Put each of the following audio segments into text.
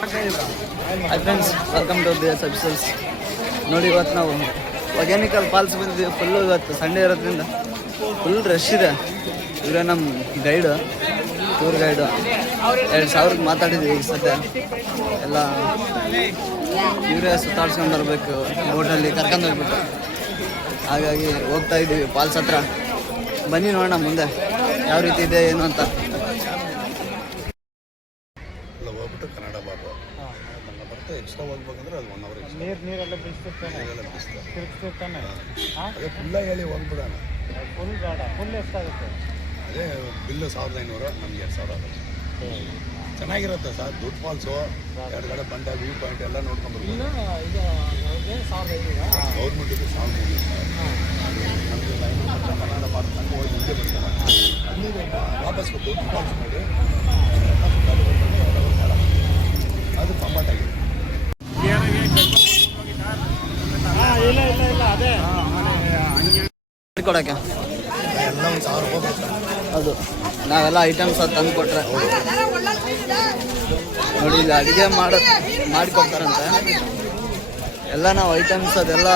Hi friends, welcome to ದಿಯರ್ ಸಬ್ಸಲ್ಸ್. ನೋಡಿ, ಇವತ್ತು ನಾವು ಒಗ್ಯಾನಿಕಲ್ ಫಾಲ್ಸ್ ಬಂದಿದ್ದೀವಿ. ಫುಲ್ಲು ಇವತ್ತು ಸಂಡೇ ಇರೋದ್ರಿಂದ ಫುಲ್ ರಶ್ ಇದೆ. ಇವರೇ ನಮ್ಮ ಗೈಡು, ಟೂರ್ ಗೈಡು. 2000 ಮಾತಾಡಿದ್ವಿ. ಈಗ ಸದ್ಯ ಎಲ್ಲ ಇವರೇ ಸುತ್ತಾಡ್ಸ್ಕೊಂಡು ಬರಬೇಕು, ಬೋಟಲ್ಲಿ ಕರ್ಕೊಂಡು ಹೋಗ್ಬೇಕು. ಹಾಗಾಗಿ ಹೋಗ್ತಾ ಇದ್ದೀವಿ ಫಾಲ್ಸ್ ಹತ್ರ. ಬನ್ನಿ ನೋಡೋಣ ಮುಂದೆ ಯಾವ ರೀತಿ ಇದೆ ಏನು ಅಂತ. ಹೋಗ್ಬಿಟ್ಟು ಕನ್ನಡ ಬಾಬು ಬರ್ತಾ ಎಕ್ಸ್ಟ್ರಾ ಹೋಗ್ಬೇಕಂದ್ರೆ ಅದು 1 ಅವರ್ ನೀರೆಲ್ಲ ಬಿಡಿಸ್ತಿರ್ತಾನೆ ಅದೇ ಫುಲ್ಲಾಗಿ ಹೇಳಿ ಹೋಗ್ಬಿಡೋಣ. ಫುಲ್ ಬೇಡ, ಫುಲ್ ಎಷ್ಟಾಗುತ್ತೆ? ಅದೇ ಬಿಲ್ಲು 1500, ನಮ್ಗೆ 2000 ಆಗುತ್ತೆ. ಚೆನ್ನಾಗಿರುತ್ತೆ ಸರ್. ದೊಡ್ಡ ಫಾಲ್ಸು, 2 ಕಡೆ ಬಂಡ, ವ್ಯೂ ಪಾಯಿಂಟ್ ಎಲ್ಲ ನೋಡ್ಕೊಂಡ್ಬರ್ಬೋದು. ಇದು ಗೌರ್ಮೆಂಟಿಗೆ 1500 ಸರ್. ನಮಗೆ ಕನ್ನಡ ಮಾಡ್ಕೊಂಡು ಹೋಗಿ ಮುಂದೆ ಬರ್ತಾರೆ. ಅಲ್ಲಿಗೆ ವಾಪಸ್ ದೊಡ್ಡ ಫಾಲ್ಸ್ ಮಾಡಿ ಅದು ಕಂಫರ್ಟಾಗಿದೆ. ಇಲ್ಲ ಅದೇ ಕೊಡೋಕ್ಕೆ ಎಲ್ಲ 1000 ರೂಪಾಯಿ. ಅದು ನಾವೆಲ್ಲ ಐಟಮ್ಸ್ ಅದು ತಂದು ಕೊಟ್ರೆ ನೋಡಿ, ಇಲ್ಲಿ ಅಡುಗೆ ಮಾಡಿಕೊಡ್ತಾರಂತೆ. ಎಲ್ಲ ನಾವು ಐಟಮ್ಸ್ ಅದೆಲ್ಲ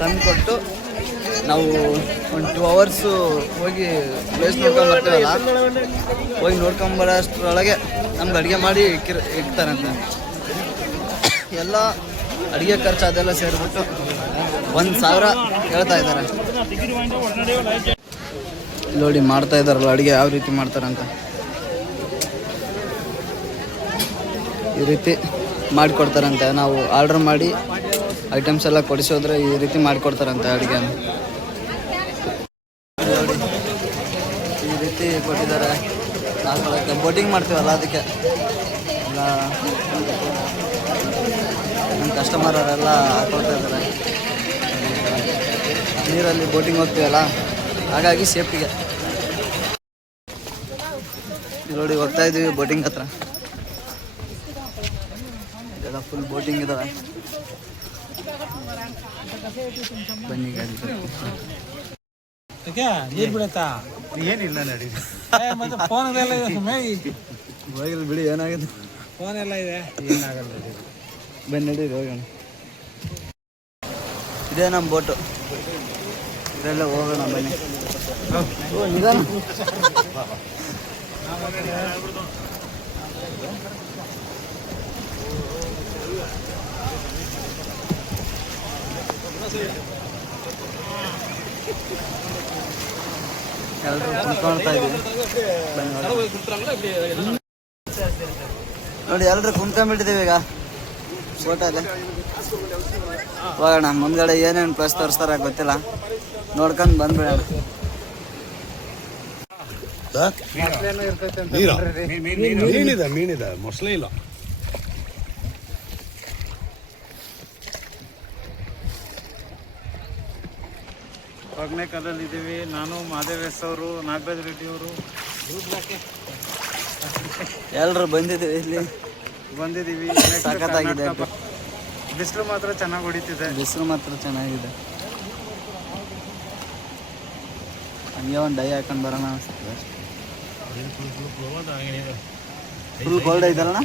ತಂದು ಕೊಟ್ಟು ನಾವು ಒಂದು 2 ಅವರ್ಸು ಹೋಗಿ ಪ್ಲೇಸ್ ನೋಡ್ಕೊಂಬರ್ತೀವಲ್ಲ, ಹೋಗಿ ನೋಡ್ಕೊಂಬರೋಷ್ಟರೊಳಗೆ ನಮ್ಗೆ ಅಡುಗೆ ಮಾಡಿ ಇಡ್ತಾರಂತೆ. ಎಲ್ಲ ಅಡುಗೆ ಖರ್ಚು ಅದೆಲ್ಲ ಸೇರಿಬಿಟ್ಟು 1000 ಹೇಳ್ತಾ ಇದ್ದಾರೆ. ನೋಡಿ ಮಾಡ್ತಾ ಇದ್ದಾರಲ್ಲ ಅಡುಗೆ, ಯಾವ ರೀತಿ ಮಾಡ್ತಾರಂತ. ಈ ರೀತಿ ಮಾಡಿಕೊಡ್ತಾರಂತೆ. ನಾವು ಆರ್ಡ್ರ್ ಮಾಡಿ ಐಟಮ್ಸ್ ಎಲ್ಲ ಕೊಡಿಸೋದ್ರೆ ಈ ರೀತಿ ಮಾಡಿಕೊಡ್ತಾರಂತೆ ಅಡುಗೆನ. ನೋಡಿ ಈ ರೀತಿ ಕೊಟ್ಟಿದ್ದಾರೆ. ಹಾಕೊಳ್ಳೋಕ್ಕೆ ಬೋಟಿಂಗ್ ಮಾಡ್ತೀವಲ್ಲ, ಅದಕ್ಕೆ ಎಲ್ಲ ನಮ್ಮ ಕಸ್ಟಮರರೆಲ್ಲ ಹಾಕೊಳ್ತಾ ಇದ್ದಾರೆ. ನೀರಲ್ಲಿ ಬೋಟಿಂಗ್ ಹೋಗ್ತೀವಲ್ಲ, ಹಾಗಾಗಿ ಸೇಫ್ಟಿಗೆ ನೋಡಿ ಹೋಗ್ತಾ ಇದ್ದೀವಿ ಬೋಟಿಂಗ್ ಹತ್ರ. ಇದೆಲ್ಲ ಫುಲ್ ಬೋಟಿಂಗ್ ಇದಾವೆ. ಬನ್ನಿ ಗಾಡಿ ನೀರು ಬಿಡುತ್ತಾ? ಏನಿಲ್ಲ ನಡಿ. ಮತ್ತೆ ಫೋನಲ್ಲೆಲ್ಲ ಹೋಗಿಲ್ಲ ಬಿಡಿ, ಏನಾಗಿದೆ? ಫೋನ್ ಎಲ್ಲ ಇದೆ, ಏನಾಗಲ್ಲ. ಬನ್ನಿ ನಡೀರಿ ಹೋಗೋಣ. ಇದೇ ನಮ್ಮ ಬೋಟು, ಇದೆಲ್ಲ ಹೋಗೋಣ ಬನ್ನಿ. ನಿಧಾನ. ಎಲ್ಲರೂ ಕುಂತ್ಕೊಳ್ತಾ ಇದ್ದೀವಿ. ನೋಡಿ ಎಲ್ಲರೂ ಕುಂತ್ಕೊಂಡ್ಬಿಟ್ಟಿದ್ದೀವಿ ಈಗ ಫೋಟೋಲ್ಲಿ. ಹೋಗೋಣ ಮುಂದ್ಗಡೆ ಏನೇನು ಪ್ಲೇಸ್ ತೋರಿಸ್ತಾರ ಗೊತ್ತಿಲ್ಲ, ನೋಡ್ಕೊಂಡು ಬಂದ್ಬಿಡೋಣ. ಮೀನಿದೆ, ಮೊಸಳೆ ಇಲ್ಲ. ಹೊಗ್ನೇಕಲ್ಲಲ್ಲಿ ಇದ್ದೀವಿ. ನಾನು, ಮಾದೇವೇಶ್ ಅವರು, ನಾಗರಾಜ್ ರೆಡ್ಡಿ ಅವರು ಎಲ್ಲರೂ ಬಂದಿದ್ದೀವಿ, ಇಲ್ಲಿ ಬಂದಿದ್ದೀವಿ. ಸಖತ್ತಾಗಿದೆ. ಬಿಸಿಲು ಮಾತ್ರ ಚೆನ್ನಾಗಿ ಹೊಡಿತಿದೆ. ಬಿಸಿಲು ಮಾತ್ರ ಚೆನ್ನಾಗಿದೆ. ಹಂಗೆ ಒಂದು ಡೈ ಹಾಕೊಂಡು ಬರೋಣ ಅನಿಸ್ತದೆ. ಫುಲ್ ಕೋಲ್ಡ್ ಐತಲ್ಲ.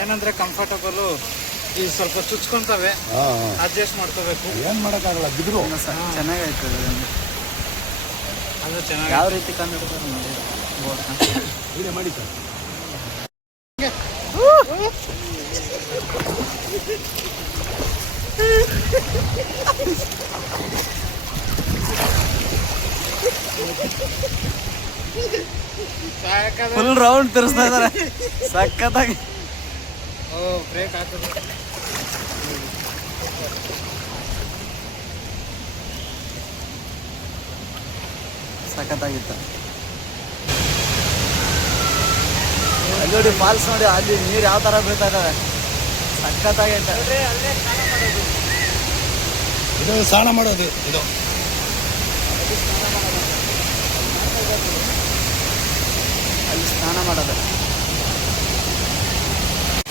ಏನಂದ್ರೆ ಕಂಫರ್ಟಬಲು ಈ ಸ್ವಲ್ಪ ಚುಚ್ಕೊಂತವೆ, ಅಡ್ಜಸ್ಟ್ ಮಾಡ್ಕೋಬೇಕು. ಏನು ಮಾಡೋಕ್ಕಾಗಲ್ಲ, ಬಿದ್ರು ಚೆನ್ನಾಗೈತೆ. ಅದು ಚೆನ್ನಾಗಿ ಯಾವ ರೀತಿ ಕಂಡಿಡ್ತಾರೆ ನೋಡಿ ಬೋಟ್ನ. ಇದೇ ಮಾಡಿ ಸರ್. ಫುಲ್ ರೌಂಡ್ ತಿರ್ಸ್ತಾ ಇದ್ದಾರೆ, ಸಖತ್ತಾಗಿ. ಬ್ರೇಕ್ ಹಾಕಿದ್ರು. ಸಖತ್ತಾಗಿತ್ತು. ಅಲ್ಲಿ ನೋಡಿ ಫಾಲ್ಸ್ ನೋಡಿ, ಅಲ್ಲಿ ನೀರು ಯಾವ ಥರ ಬೀಳ್ತಾ ಇದ್ದಾವೆ. ಸಖತ್ತಾಗೈತೆ. ಇದು ಸ್ನಾನ ಮಾಡೋದು. ಇದು ಅಲ್ಲಿ ಸ್ನಾನ ಮಾಡೋದು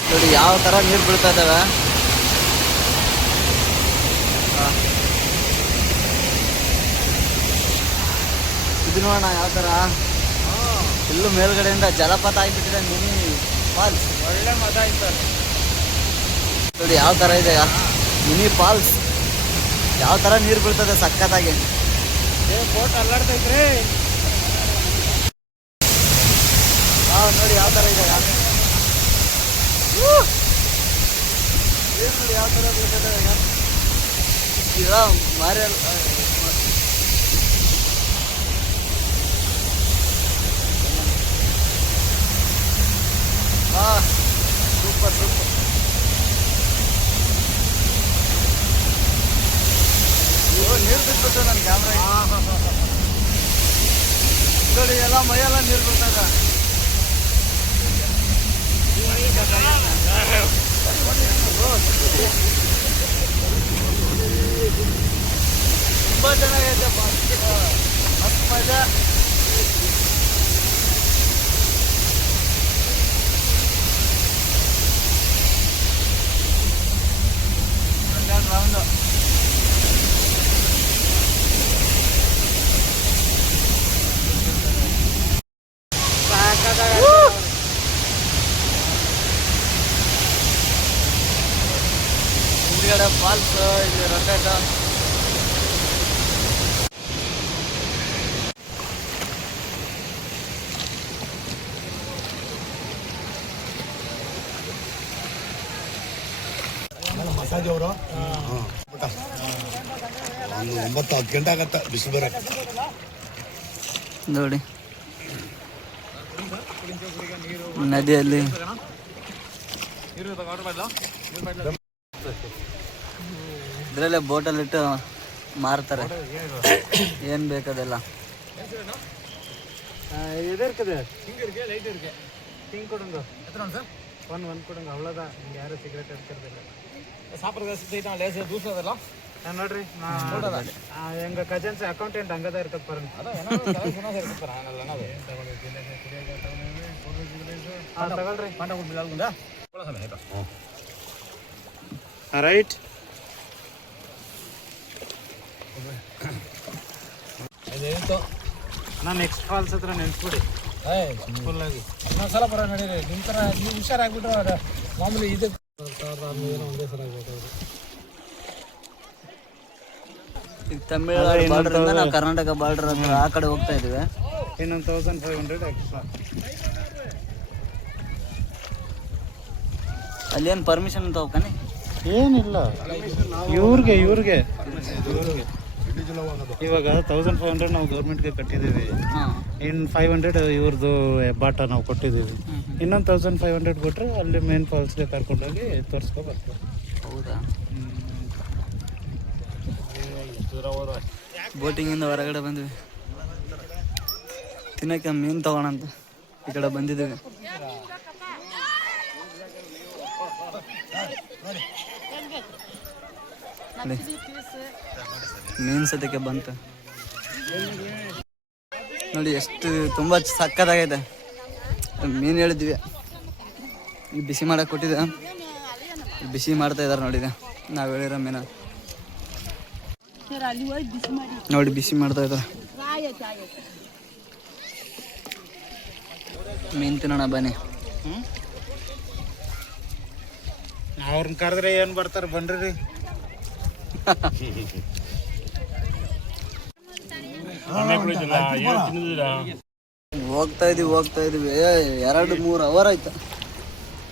ನೋಡಿ, ಯಾವ ಥರ ನೀರು ಬೀಳ್ತಾ ಇದ್ದಾವೆ. ಇದು ನೋಡೋಣ ಯಾವ ಥರ ಫುಲ್ಲು ಮೇಲ್ಗಡೆಯಿಂದ ಜಲಪಾತ ಆಗಿಬಿಟ್ಟಿದೆ ಮಿನಿ ಫಾಲ್ಸ್. ಒಳ್ಳೆ ಮಜಾ ಆಯ್ತು. ನೋಡಿ ಯಾವ ಥರ ಇದೆ ಮಿನಿ ಫಾಲ್ಸ್. ಯಾವ ಥರ ನೀರು ಬೀಳ್ತದೆ ಸಖತ್ತಾಗಿ. ಬೋಟ್ ಅಲ್ಲಾಡ್ತೈತ್ರಿ. ನೋಡಿ ಯಾವ ಥರ ಇದೆ ನೋಡಿ ಯಾವ ಥರ ಬೀಳ್ತದೆ ಈಗ ಮಾರಿ ಸೂಪರ್ ಸೂಪರ್. ನೀರು ಬಿಟ್ಬಿಟ್ಟು ನನ್ನ ಕ್ಯಾಮ್ರಾ ನೋಡಿ ಎಲ್ಲ ಮೈಯೆಲ್ಲ ನೀರು ಬಿಡ್ತಾಗ. ತುಂಬ ಚೆನ್ನಾಗೈತೆ ಮಸ್ತ್ ಮಜಾ. ರೌಂಡು ಹಿಂದ್ಗಡೆ ಫಾಲ್ಸ್, ಇಲ್ಲಿ ರೊಟೇಟ. ಮಸಾಜ್ ಅವರು ಒಂದು 9-10 ಗಂಟೆ ಆಗತ್ತ ಬಿಸಿಲು ಬರಕ್ಕೆ. ನೋಡಿ ನದಿಯಲ್ಲಿ ಇದರಲ್ಲೇ ಬೋಟಲ್ಲಿಟ್ಟು ಮಾರ್ತಾರೆ ಏನು ಬೇಕದೆಲ್ಲ. ಎದರ್ಕದೆ ಲೈಟ್ ಇರ್ಕೆ ಹಿಂಗೆ ಕೊಡಂಗ ಒಂದು ಕೊಡಂಗ ಅವಳದ ಯಾರು ಸಿಗರೇಟ್ ಅಡ್ಕರ್ದಿಲ್ಲ ನೋಡ್ರಿ எங்க கஜன்ஸ் அக்கௌண்டன்ட் அங்கதான் இருக்க பாருங்க. ರೈಟ್ ನಾನು ನೆಕ್ಸ್ಟ್ ಫಾಲ್ಸ್ ಹತ್ರ ನೆನ್ಸ್ಬಿಡಿ ಫುಲ್ ಆಗಿ ಇನ್ನೊಂದ್ಸಲ ಬರೋ ನಡೀರಿ. ನಿಮ್ಮ ಥರ ನೀವು ಹುಷಾರಾಗ್ಬಿಟ್ರೆ ಮಾಮೂಲಿ ಇದು ಒಂದೇ ಸಲ ಆಗ್ಬೋದು. ಈಗ ತಮಿಳ್ನಾಡು ಬಾರ್ಡರ್ ಇಂದ ನಾವು ಕರ್ನಾಟಕ ಬಾರ್ಡರ್ ಹತ್ರ ಆ ಕಡೆ ಹೋಗ್ತಾ ಇದೀವಿ. ಇನ್ನೊಂದು 1500 ಎಕ್ಸ್ಟ್ರಾ. ಅಲ್ಲೇನು ಪರ್ಮಿಷನ್ ತಗೋಕನೆ ಏನಿಲ್ಲ ಇವ್ರಿಗೆ ಇವಾಗ 1500 ನಾವು ಗೌರ್ಮೆಂಟ್ಗೆ ಕಟ್ಟಿದ್ದೀವಿ. ಇನ್ನು 500 ಇವ್ರದ್ದು ಬಾಟ ನಾವು ಕೊಟ್ಟಿದ್ದೀವಿ. ಇನ್ನೊಂದು 1500 ಕೊಟ್ಟರೆ ಅಲ್ಲಿ ಮೇನ್ ಫಾಲ್ಸ್ಗೆ ಕರ್ಕೊಂಡೋಗಿ ತೋರಿಸ್ಕೊ ಬರ್ತೀವಿ. ಹೌದಾ? ಬೋಟಿಂಗಿಂದ ಹೊರಗಡೆ ಬಂದ್ವಿ ತಿನ್ನಕ್ಕೆ ಮೀನು ತಗೋಣಂತ ಈ ಕಡೆ ಬಂದಿದ್ದೀವಿ. ಮೀನು ಸದ್ಯಕ್ಕೆ ಬಂತು ನೋಡಿ ಎಷ್ಟು ತುಂಬ ಸಕ್ಕತ್ತಾಗೈತೆ. ಮೀನು ಹೇಳಿದ್ವಿ ಇಲ್ಲಿ ಬಿಸಿ ಮಾಡಕ್ಕೆ ಕೊಟ್ಟಿದ್ದೆ, ಬಿಸಿ ಮಾಡ್ತಾ ಇದ್ದಾರೆ ನೋಡಿದೆ ನಾವು ಹೇಳಿರೋ ಮೀನು ನೋಡಿ ಬಿಸಿ ಮಾಡ್ತಾ ಇದ್ದಾರೆ. ಮೀನು ತಿನ್ನೋಣ ಬನ್ನಿ. ಅವ್ರನ್ನ ಕರೆದ್ರೆ ಏನು ಬರ್ತಾರೆ ಬನ್ರಿ. ಹೋಗ್ತಾ ಇದೀವಿ 2-3 ಅವರ್ ಆಯ್ತು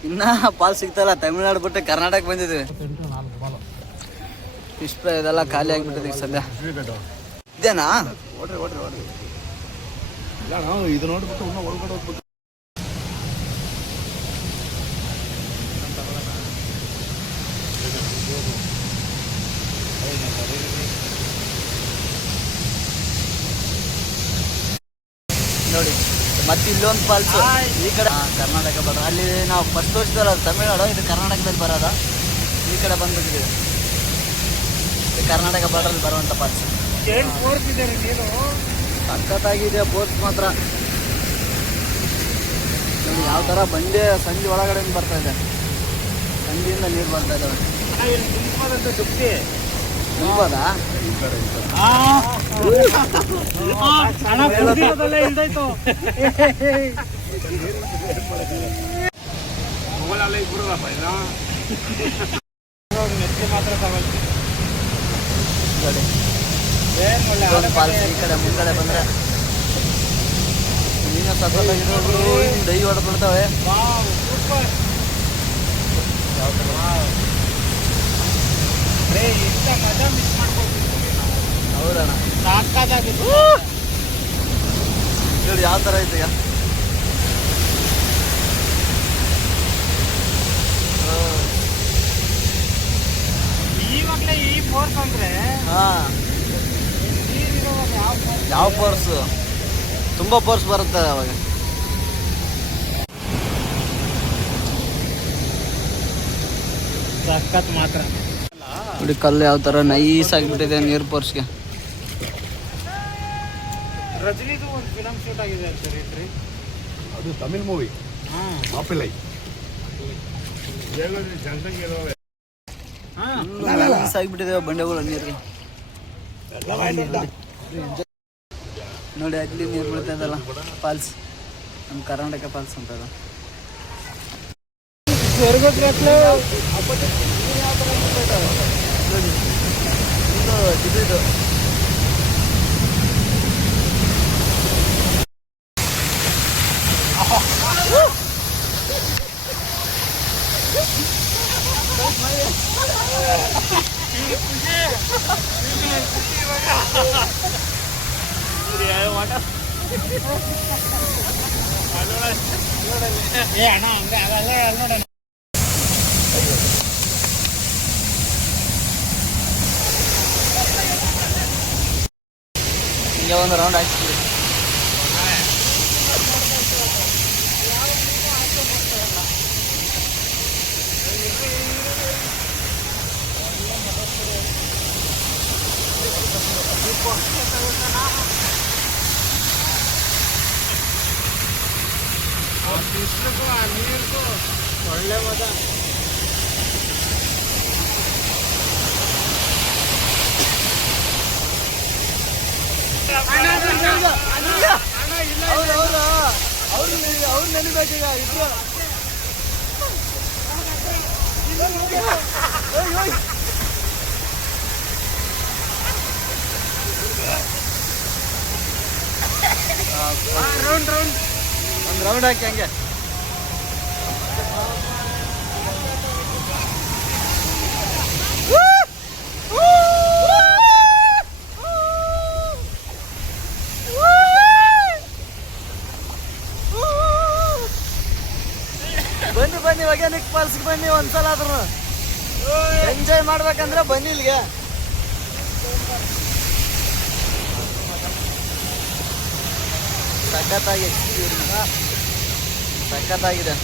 ಇನ್ನ ಪಾಲ್ ಸಿಗ್ತಲ್ಲ. ತಮಿಳ್ನಾಡು ಬಿಟ್ಟು ಕರ್ನಾಟಕ ಬಂದಿದ್ವಿ. ಫಿಶ್ ಫ್ರೈ ಇದೆಲ್ಲ ಖಾಲಿ ಆಗಿಬಿಟ್ಟಿದೆ ಈಗ ಸದ್ಯ. ಇದೇನಾ ಇದು ನೋಡ್ಬಿಟ್ಟು ಒಳಗಡೆ ಹೋಗ್ಬೇಕು. ನೋಡಿ ಮತ್ತೆ ಇಲ್ಲೊಂದು ಫಾಲ್ಸ್ ಈ ಕಡೆ ಕರ್ನಾಟಕ ಬರೋದು. ಅಲ್ಲಿ ನಾವು ಫಸ್ಟ್ ತೋರಿಸಿದಲ್ಲ ತಮಿಳ್ನಾಡು, ಇದು ಕರ್ನಾಟಕದಲ್ಲಿ ಬರೋದ. ಈ ಕಡೆ ಬಂದ್ಬಿಟ್ಟಿದ್ದೀವಿ. ಇದು ಕರ್ನಾಟಕ ಬಾರ್ಡರ್ ಬರುವಂಥ ಫಾಲ್ಸ್. ಸಖತ್ತಾಗಿದೆ ಬೋಟ್ ಮಾತ್ರ. ನೋಡಿ ಯಾವ ಥರ ಬಂಡೆ ಸಂಜೆ ಒಳಗಡೆ ಬರ್ತಾ ಇದೆ. ಸಂಜೆಯಿಂದ ನೀರು ಬರ್ತಾ ಇದ್ದಾವೆ. ತುಂಬದಾ ಈ ಕಡೆ ಫಾಲ್ಸ್ ಈ ಕಡೆ ಮುಂದ್ಗಡೆ ಬಂದ್ರೆ ನೀನು ಸಕ್ಕತ್ತಾಗಿರೋದು ಡೈ ಹೊಡೆದು ಬಿಡ್ತಾವೆ. ಹೌದಣ್ಣ ನೋಡಿ ಯಾವ ಥರ ಐತೆ ಈಗ. ಇವಾಗಲೇ ಈ ಫೋರ್ಸ್ ಅಂದ್ರೆ ಹಾಂ ಯಾವ ಫೋರ್ಸು ತುಂಬ ಫೋರ್ಸ್ ಬರುತ್ತೆ ಅವಾಗ. ಸಖತ್ ಮಾತ್ರ ನೋಡಿ ಕಲ್ಲು ಯಾವ ಥರ ನೈಸ್ ಆಗಿಬಿಟ್ಟಿದೆ ನೀರು ಫೋರ್ಸ್ಗೆ. ರಜನಿದು ಒಂದು ಫಿಲಮ್ ಶೂಟ್ ಆಗಿದೆ ಅಂತ ರೀ. ಅದು ತಮಿಳ್ ಮೂವಿ ಮಾಪಿಲ್ಲೈ. ನೈಸ್ ಆಗಿಬಿಟ್ಟಿದೆ ಬಂಡೆಗಳು ನೀರಿಗೆ. ನೋಡಿ ಅಲ್ಲಿ ನೀರು ಬೀಳ್ತಾ ಇದಲ್ಲ ಫಾಲ್ಸ್, ನಮ್ಮ ಕರ್ನಾಟಕ ಫಾಲ್ಸ್ ಅಂತ ಅದು. ಇದು ಅಣ್ಣ ಹಂಗ ಅವೆಲ್ಲ ನೋಡೋಣ. ಹಿಂಗೆ ಒಂದು ರೌಂಡ್ ಹಾಕ್ತೀವಿ. ಒಳ್ಳೆ ಮಜಾ. ಅವ್ರು ನೆನಬೇಕೀಗ ಇದ್ರು. ಒಂದು ರೌಂಡ್ ಹಾಕಿ ಹಂಗೆ. ಬನ್ನಿ ಬನ್ನಿ ವೈಜ್ಞಾನಿಕ ಫಾಲ್ಸ್ಗೆ ಬನ್ನಿ ಒಂದ್ಸಲ ಆದ್ರೂ ಎಂಜಾಯ್ ಮಾಡ್ಬೇಕಂದ್ರೆ ಬನ್ನಿ ಇಲ್ಲಿಗೆ. ಸಖತ್ತಾಗಿ ಸಖತ್ತಾಗಿದೆ.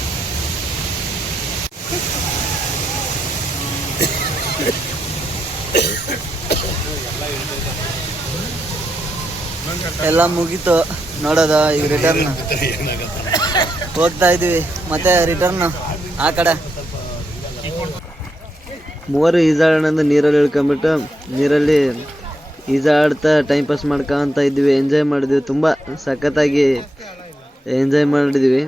ಎಲ್ಲ ಮುಗೀತು ನೋಡೋದ. ಈಗ ರಿಟರ್ನ್ ಹೋಗ್ತಾ ಇದೀವಿ, ಮತ್ತೆ ರಿಟರ್ನ್ ಆ ಕಡೆ. ಮೂವರು ಈಜಾಡೋಣ ನೀರಲ್ಲಿ ಇಳ್ಕೊಂಬಿಟ್ಟು ನೀರಲ್ಲಿ ಈಜಾಡ್ತಾ ಟೈಮ್ ಪಾಸ್ ಮಾಡ್ಕೊಂತ ಇದ್ವಿ. ಎಂಜಾಯ್ ಮಾಡಿದ್ವಿ, ತುಂಬ ಸಖತ್ತಾಗಿ ಎಂಜಾಯ್ ಮಾಡಿದ್ವಿ.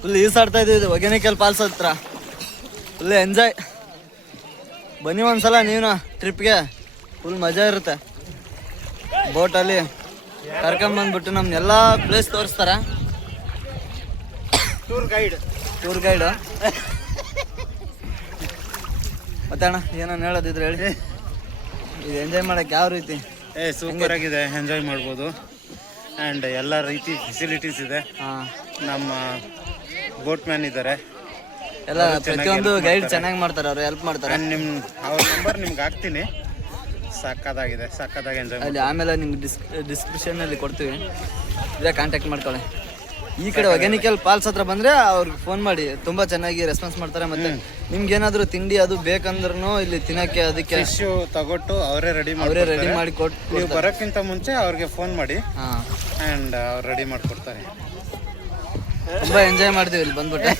ಫುಲ್ ಈಸಾಡ್ತಾ ಇದ್ವಿ ಹೊಗೇನಕಲ್ ಫಾಲ್ಸ್ ಹತ್ರ. Full enjoy. ಬನ್ನಿ ಒಂದ್ಸಲ ನೀವು ಟ್ರಿಪ್ಗೆ, ಫುಲ್ ಮಜಾ ಇರುತ್ತೆ. ಬೋಟಲ್ಲಿ ಕರ್ಕೊಂಬಂದ್ಬಿಟ್ಟು ನಮ್ನೆಲ್ಲ ಪ್ಲೇಸ್ ತೋರಿಸ್ತಾರೆ. ಟೂರ್ ಗೈಡ್ ಮತ್ತೆ ಅಣ್ಣ ಏನೋ ಹೇಳೋದಿದ್ರೆ ಹೇಳಿ. ಇದು ಎಂಜಾಯ್ ಮಾಡಕ್ಕೆ ಯಾವ ರೀತಿ? ಸೂಪರ್ ಆಗಿದೆ, ಎಂಜಾಯ್ ಮಾಡ್ಬೋದು. ಆ್ಯಂಡ್ ಎಲ್ಲ ರೀತಿ ಫೆಸಿಲಿಟೀಸ್ ಇದೆ. ನಮ್ಮ ಬೋಟ್ ಮ್ಯಾನ್ ಇದ್ದಾರೆ, ಎಲ್ಲ ಪ್ರತಿಯೊಂದು ಗೈಡ್ ಚೆನ್ನಾಗಿ ಮಾಡ್ತಾರೆ, ಅವರು ಹೆಲ್ಪ್ ಮಾಡ್ತಾರೆ. ಅವ್ರ ನಂಬರ್ ನಿಮ್ಗೆ ಹಾಕ್ತೀನಿ. ಸಕ್ಕತ್ತಾಗಿದೆ, ಸಕ್ಕತ್ತಾಗಿ ಎಂಜಾಯ್ ಅಲ್ಲಿ ಆಮೇಲೆ ನಿಮ್ಗೆ ಡಿಸ್ಕ್ರಿಪ್ಷನಲ್ಲಿ ಕೊಡ್ತೀವಿ, ಇದೇ ಕಾಂಟ್ಯಾಕ್ಟ್ ಮಾಡ್ಕೊಳ್ಳಿ. ಈ ಕಡೆ ಹೊಗೇನಕಲ್ ಫಾಲ್ಸ್ ಹತ್ರ ಬಂದರೆ ಅವ್ರಿಗೆ ಫೋನ್ ಮಾಡಿ, ತುಂಬ ಚೆನ್ನಾಗಿ ರೆಸ್ಪಾನ್ಸ್ ಮಾಡ್ತಾರೆ. ಮತ್ತು ನಿಮ್ಗೆ ಏನಾದರೂ ತಿಂಡಿ ಅದು ಬೇಕಂದ್ರೂ ಇಲ್ಲಿ ತಿನ್ನೋಕ್ಕೆ ಅದಕ್ಕೆ ಫಿಶು ತಗೊಟ್ಟು ಅವರೇ ರೆಡಿ ಮಾಡಿ ಕೊಟ್ಟು, ನೀವು ಬರೋಕ್ಕಿಂತ ಮುಂಚೆ ಅವ್ರಿಗೆ ಫೋನ್ ಮಾಡಿ. ಹಾಂ, ಆ್ಯಂಡ್ ಅವ್ರು ರೆಡಿ ಮಾಡಿಕೊಡ್ತಾರೆ. ತುಂಬ ಎಂಜಾಯ್ ಮಾಡ್ತೀವಿ ಇಲ್ಲಿ ಬಂದ್ಬಿಟ್ಟೆ.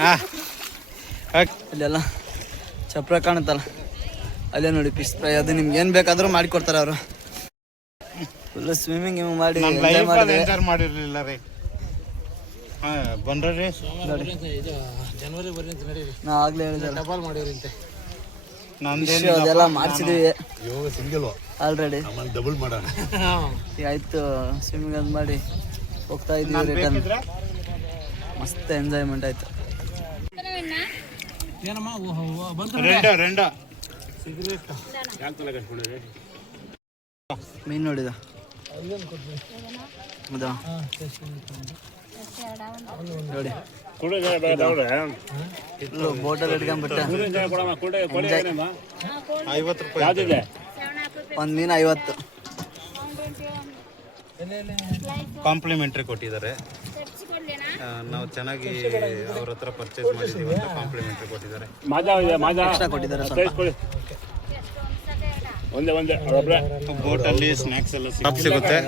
ಹಾಂ ಅಲ್ಲೆಲ್ಲ ಚಪ್ರ ಕಾಣುತ್ತಲ್ಲ, ಅಲ್ಲೇ ನೋಡಿ ಫಿಶ್ ಫ್ರೈ. ಅದು ನಿಮ್ಗೆ ಏನು ಬೇಕಾದರೂ ಮಾಡಿಕೊಡ್ತಾರೆ ಅವರು. ಫುಲ್ ಸ್ವಿಮ್ಮಿಂಗ್ ಮಾಡಿ enjoy ಮಾಡಿದ್ವಿ. ಎಂಜಾಯ್ ಮಾಡಿರಲಿಲ್ಲ ರೀ. ಹಾಂ ಬಂದ್ರಿ ನೋಡಿ, ನಾ ಆಗಲೇ ಹೇಳಿದಲ್ಲ ನಂದೇನು ಅದೆಲ್ಲ ಮಾಡಿಸಿದ್ವಿ ಇವಾಗ ಸಿಂಗಲ್ ಆಲ್ರೆಡಿ. ಆಮೇಲೆ ಡಬಲ್ ಮಾಡೋಣ. ಈಗ ಆಯ್ತು ಸ್ವಿಮ್ಮಿಂಗ್ ಅದು ಮಾಡಿ ಹೋಗ್ತಾ ಇದ್ದೀವಿ ರಿಟರ್ನ್. ಮಸ್ತ್ ಎಂಜಾಯ್ಮೆಂಟ್ ಆಯ್ತು. ರೆಂಡ ಮೀನು ನೋಡಿದ ಹೌದಾ ನೋಡಿ, ಬೋಟಲ್ಲಿ ಇಟ್ಕೊಂಡ್ಬಿಟ್ಟ. 50 ರೂಪಾಯಿ ಒಂದು ಮೀನು 50. ಕಾಂಪ್ಲಿಮೆಂಟ್ರಿ ಕೊಟ್ಟಿದ್ದಾರೆ. ನಾವು ಚೆನ್ನಾಗಿ ಅವ್ರ ಹತ್ರ ಪರ್ಚೇಸ್ ಮಾಡಿದ್ದೀವಿ ಅಂತ ಕಾಂಪ್ಲಿಮೆಂಟ್ರಿ ಕೊಟ್ಟಿದ್ದಾರೆ. ಎಕ್ಸ್ಟ್ರಾ ಕೊಟ್ಟಿದ್ದಾರೆ ಸ್ವಲ್ಪ. ಬೋಟಲ್ಲಿ ಸ್ನ್ಯಾಕ್ಸ್ ಎಲ್ಲ ಸಿಗುತ್ತೆ.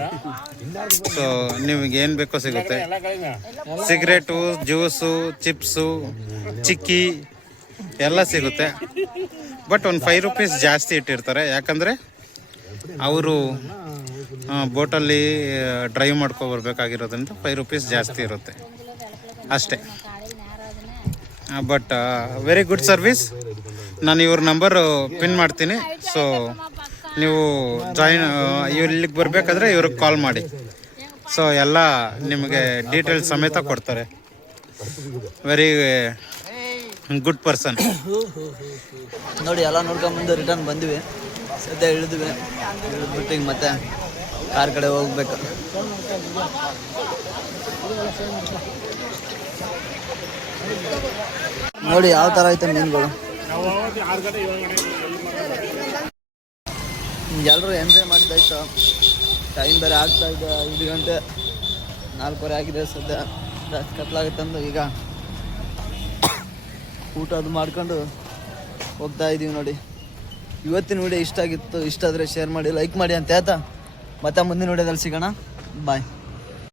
ಸೊ ನಿಮಗೆ ಏನು ಬೇಕೋ ಸಿಗುತ್ತೆ. ಸಿಗರೇಟು, ಜ್ಯೂಸು, ಚಿಪ್ಸು, ಚಿಕ್ಕಿ ಎಲ್ಲ ಸಿಗುತ್ತೆ. ಬಟ್ ಒಂದು 5 ರೂಪೀಸ್ ಜಾಸ್ತಿ ಇಟ್ಟಿರ್ತಾರೆ. ಯಾಕಂದರೆ ಅವರು ಬೋಟಲ್ಲಿ ಡ್ರೈವ್ ಮಾಡ್ಕೊಬರ್ಬೇಕಾಗಿರೋದ್ರಿಂದ 5 ರೂಪೀಸ್ ಜಾಸ್ತಿ ಇರುತ್ತೆ ಅಷ್ಟೇ. But very good service. ನಾನು ಇವ್ರ ನಂಬರು ಪಿನ್ ಮಾಡ್ತೀನಿ. ಸೊ ನೀವು ಇಲ್ಲಿಗೆ ಬರಬೇಕಾದ್ರೆ ಇವ್ರಿಗೆ ಕಾಲ್ ಮಾಡಿ. ಸೊ ಎಲ್ಲ ನಿಮಗೆ ಡೀಟೇಲ್ಸ್ ಸಮೇತ ಕೊಡ್ತಾರೆ. Very good person. ನೋಡಿ, ಎಲ್ಲ ನೋಡ್ಕೊಂಬಂದು ರಿಟರ್ನ್ ಬಂದ್ವಿ. ಸದ್ಯ ಇಳಿದ್ಬಿಟ್ಟು ಈಗ ಮತ್ತೆ ಕಾರ್ ಕಡೆ ಹೋಗ್ಬೇಕು. ನೋಡಿ ಯಾವ ಥರ ಐತೆ ಮೀನುಗಳು. ಎಲ್ಲರೂ ಎಂಜಾಯ್ ಮಾಡಿದ್ದಾಯ್ತು. ಟೈಮ್ ಬೇರೆ ಆಗ್ತಾ ಇದೆ, 5 ಗಂಟೆ 4:15 ಆಗಿದೆ. ಸದ್ಯ ಕತ್ಲಾಗುತ್ತಂದು ಈಗ ಊಟ ಅದು ಮಾಡ್ಕೊಂಡು ಹೋಗ್ತಾ ಇದ್ದೀವಿ. ನೋಡಿ, ಇವತ್ತಿನ ವಿಡಿಯೋ ಇಷ್ಟ ಆಗಿತ್ತು. ಇಷ್ಟ ಆದರೆ ಶೇರ್ ಮಾಡಿ, ಲೈಕ್ ಮಾಡಿ ಅಂತ ಹೇಳ್ತಾ ಮತ್ತೆ ಮುಂದಿನ ವಿಡಿಯೋದಲ್ಲಿ ಸಿಗೋಣ. ಬಾಯ್.